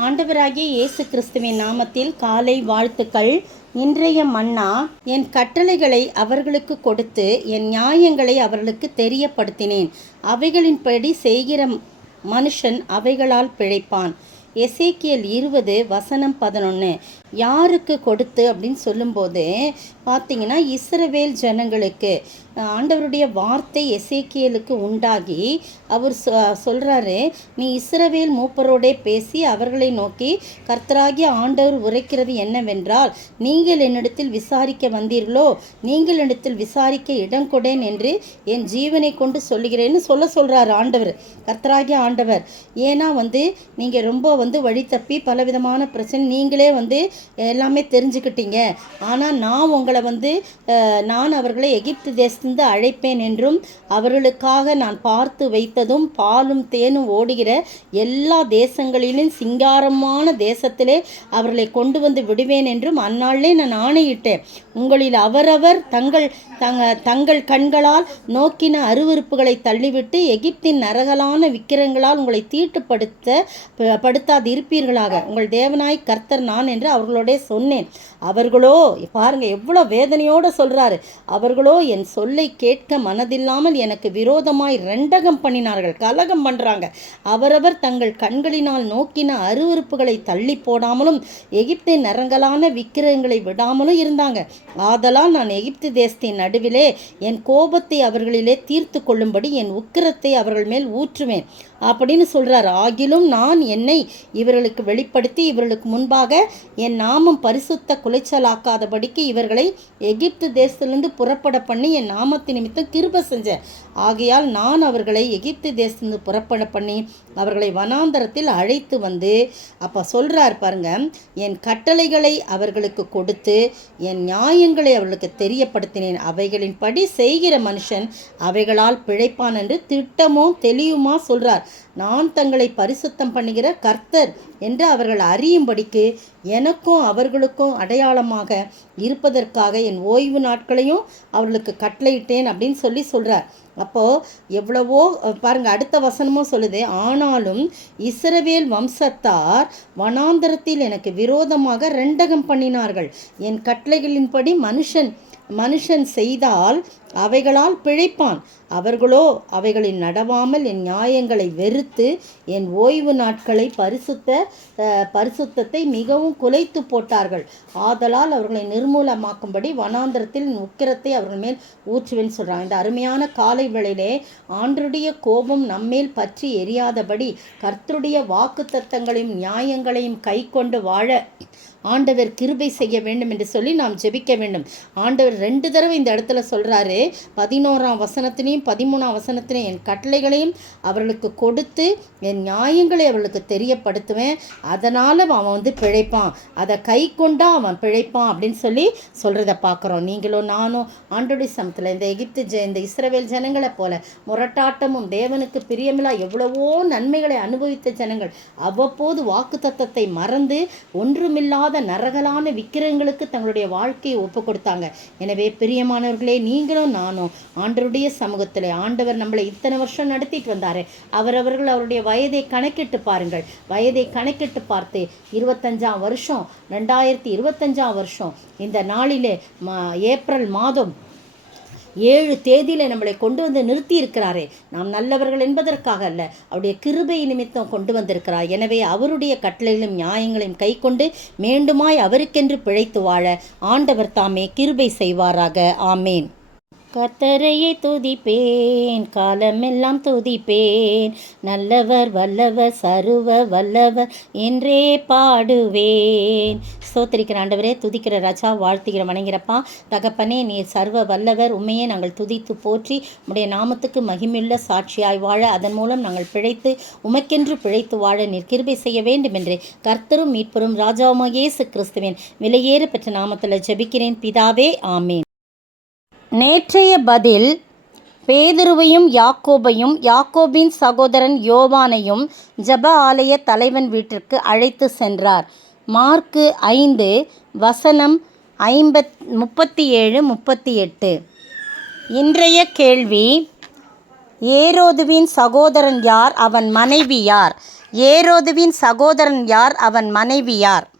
ஆண்டவராகிய இயேசு கிறிஸ்துவின் நாமத்தில் காலை வாழ்த்துக்கள். இன்றைய மன்னா, என் கட்டளைகளை அவர்களுக்கு கொடுத்து என் நியாயங்களை அவர்களுக்கு தெரியப்படுத்தினேன். அவைகளின்படி செய்கிற மனுஷன் அவைகளால் பிழைப்பான். எசேக்கியேல் 20:11. யாருக்கு கொடுத்து அப்படின்னு சொல்லும்போது பார்த்தீங்கன்னா, இஸ்ரவேல் ஜனங்களுக்கு ஆண்டவருடைய வார்த்தை எசேக்கியேலுக்கு உண்டாகி அவர் சொல்கிறாரு, நீ இஸ்ரவேல் மூப்பரோடே பேசி அவர்களை நோக்கி, கர்த்தராகிய ஆண்டவர் உரைக்கிறது என்னவென்றால், நீங்கள் என்னிடத்தில் விசாரிக்க வந்தீர்களோ, நீங்கள் என்னிடத்தில் விசாரிக்க இடம் கொடேன் என்று என் ஜீவனை கொண்டு சொல்லுகிறேன்னு சொல்கிறார் ஆண்டவர், கர்த்தராகிய ஆண்டவர். ஏன்னா நீங்கள் ரொம்ப வழி தப்பி பலவிதமான பிரச்சனை நீங்களே எல்லாமே தெரிஞ்சுக்கிட்டீங்க. ஆனால் நான் உங்களை நான் அவர்களை எகிப்து தேசத்திலிருந்து அழைப்பேன் என்றும், அவர்களுக்காக நான் பார்த்து வைத்ததும் பாலும் தேனும் ஓடுகிற எல்லா தேசங்களிலும் சிங்காரமான தேசத்திலே அவர்களை கொண்டு விடுவேன் என்றும் அந்நாளிலே நான் ஆணையிட்டேன். உங்களில் அவரவர் தங்கள் கண்களால் நோக்கின அருவருப்புகளை தள்ளிவிட்டு எகிப்தின் நரகலான விக்கிரங்களால் உங்களை தீட்டுப்படுத்தாதிருப்பீர்களாக. உங்கள் தேவனாய் கர்த்தர் நான் என்று அவர்களோட சொன்னேன். அவர்களோ, பாருங்க எவ்வளோ வேதனையோடு சொல்கிறாரு, அவர்களோ என் சொல்லை கேட்க மனதில்லாமல் எனக்கு விரோதமாய் ரெண்டகம் பண்ணினார்கள். கலகம் பண்ணுறாங்க. அவரவர் தங்கள் கண்களினால் நோக்கின அருவருப்புகளை தள்ளி போடாமலும் எகிப்தின் நரங்கலான விக்கிரகங்களை விடாமலும் இருந்தாங்க. ஆதலால் நான் எகிப்து தேசத்தின் நடுவிலே என் கோபத்தை அவர்களிலே தீர்த்து கொள்ளும்படி என் உக்கிரத்தை அவர்கள் மேல் ஊற்றுவேன் அப்படின்னு சொல்கிறார். ஆகிலும் நான் என்னை இவர்களுக்கு வெளிப்படுத்தி இவர்களுக்கு முன்பாக என் நாமம் பரிசுத்த குலைச்சலாக்காதபடிக்கு இவர்களை எகிப்து தேசத்திலிருந்து புறப்பட பண்ணி என் நாமத்து நிமித்தம் கிருபை செஞ்சேன். ஆகையால் நான் அவர்களை எகிப்து தேசத்திலிருந்து புறப்பட பண்ணி அவர்களை வனாந்தரத்தில் அழைத்து அப்போ சொல்கிறார் பாருங்க, என் கட்டளைகளை அவர்களுக்கு கொடுத்து என் நியாயங்களை அவர்களுக்கு தெரியப்படுத்தினேன். அவைகளின்படி செய்கிற மனுஷன் அவைகளால் பிழைப்பான் என்று திட்டமோ தெளிவுமா சொல்கிறார். நான் தங்களை பரிசுத்தம் பண்ணுகிற கர்த்தர் என்று அவர்கள் அறியும்படிக்கு எனக்கும் அவர்களுக்கும் அடையாளமாக இருப்பதற்காக என் ஓய்வு நாட்களையும் அவர்களுக்கு கட்டளையிட்டேன் அப்படின்னு சொல்கிறார். அப்போது எவ்வளவோ பாருங்கள், அடுத்த வசனமும் சொல்லுது, ஆனாலும் இஸ்ரவேல் வம்சத்தார் வனாந்தரத்தில் எனக்கு விரோதமாக ரெண்டகம் பண்ணினார்கள். என் கட்டளைகளின்படி மனுஷன் செய்தால் அவைகளால் பிழைப்பான். அவர்களோ அவைகளில் நடவாமல் என் நியாயங்களை வெறுத்து என் ஓய்வு நாட்களை பரிசுத்தத்தை மிகவும் குலைத்து போட்டார்கள். ஆதலால் அவர்களை நிர்மூலமாக்கும்படி வனாந்தரத்தில் உக்கிரத்தை அவர்கள் மேல் ஊற்றுவேன்னு சொல்கிறாங்க. இந்த அருமையான காலை வேளையிலே ஆண்டருடைய கோபம் நம்மேல் பற்றி எரியாதபடி கர்த்தருடைய வாக்கு தத்தங்களையும் நியாயங்களையும் கை கொண்டு வாழ ஆண்டவர் கிருபை செய்ய வேண்டும் என்று சொல்லி நாம் ஜெபிக்க வேண்டும். ஆண்டவர் 2 தடவை இந்த இடத்துல சொல்கிறாரு. 11ஆம் வசனத்திலையும் 13ஆம் வசனத்திலையும் என் கட்டளைகளையும் அவர்களுக்கு கொடுத்து என் நியாயங்களை அவர்களுக்கு தெரியப்படுத்துவேன், அதனால் அவன் பிழைப்பான், அதை கை கொண்டா அவன் பிழைப்பான் அப்படின்னு சொல்கிறத பார்க்குறோம். நீங்களும் நானும் ஆண்டோடைய சமத்தில் இந்த இஸ்ரவேல் ஜனங்களை போல முரட்டாட்டமும் தேவனுக்கு பிரியமில்லா எவ்வளவோ நன்மைகளை அனுபவித்த ஜனங்கள் அவ்வப்போது வாக்கு தத்தத்தை மறந்து ஒன்றுமில்லாத நரகலான விக்கிரகங்களுக்கு தங்களுடைய வாழ்க்கையை ஒப்பு கொடுத்தாங்க. எனவே பிரியமானவர்களே, நீங்களும் நானும் ஆண்டவருடைய சமூகத்தில் ஆண்டவர் நம்மளை இத்தனை வருஷம் நடத்திட்டு வந்தாரு. அவர்கள் அவருடைய வயதை கணக்கிட்டு பாருங்கள். வயதை கணக்கிட்டு பார்த்து 25ஆம் வருஷம் 2025ஆம் வருஷம் இந்த நாளிலே ஏப்ரல் மாதம் 7 தேதியில் நம்மளை கொண்டு நிறுத்தி இருக்கிறாரே. நாம் நல்லவர்கள் என்பதற்காக அல்ல, அவருடைய கிருபை நிமித்தம் கொண்டு வந்திருக்கிறார். எனவே அவருடைய கட்டளைகளையும் நியாயங்களையும் கை கொண்டு மீண்டுமாய் அவருக்கென்று பிழைத்து வாழ ஆண்டவர் தாமே கிருபை செய்வாராக. ஆமேன். கர்த்தரையை துதிப்பேன், காலமெல்லாம் துதிப்பேன், நல்லவர் வல்லவர் சர்வ வல்லவர் என்றே பாடுவேன். ஸ்தோத்திரிக்கிற ஆண்டவரே, துதிக்கிற ராஜா, வாழ்த்துகிற வணங்கிறப்பா தகப்பனே, நீர் சர்வ வல்லவர். உண்மையை நாங்கள் துதித்து போற்றி உம்முடைய நாமத்துக்கு மகிமையுள்ள சாட்சியாய் வாழ அதன் மூலம் நாங்கள் பிழைத்து உமக்கென்று பிழைத்து வாழ நீர் கிருபை செய்ய வேண்டும் என்று கர்த்தரும் மீட்பரும் ராஜாவுமாகிய இயேசு கிறிஸ்துவின் விலையேற பெற்ற நாமத்தில் ஜெபிக்கிறேன் பிதாவே. ஆமேன். நேற்றைய பதில், பேதுருவையும் யாக்கோபையும் யாக்கோபின் சகோதரன் யோவானையும் ஜெப ஆலய தலைவன் வீட்டிற்கு அழைத்து சென்றார். மார்க்கு 5 வசனம் 37-38. இன்றைய கேள்வி, ஏரோதுவின் சகோதரன் யார்? அவன் மனைவி யார்? ஏரோதுவின் சகோதரன் யார்? அவன் மனைவி யார்?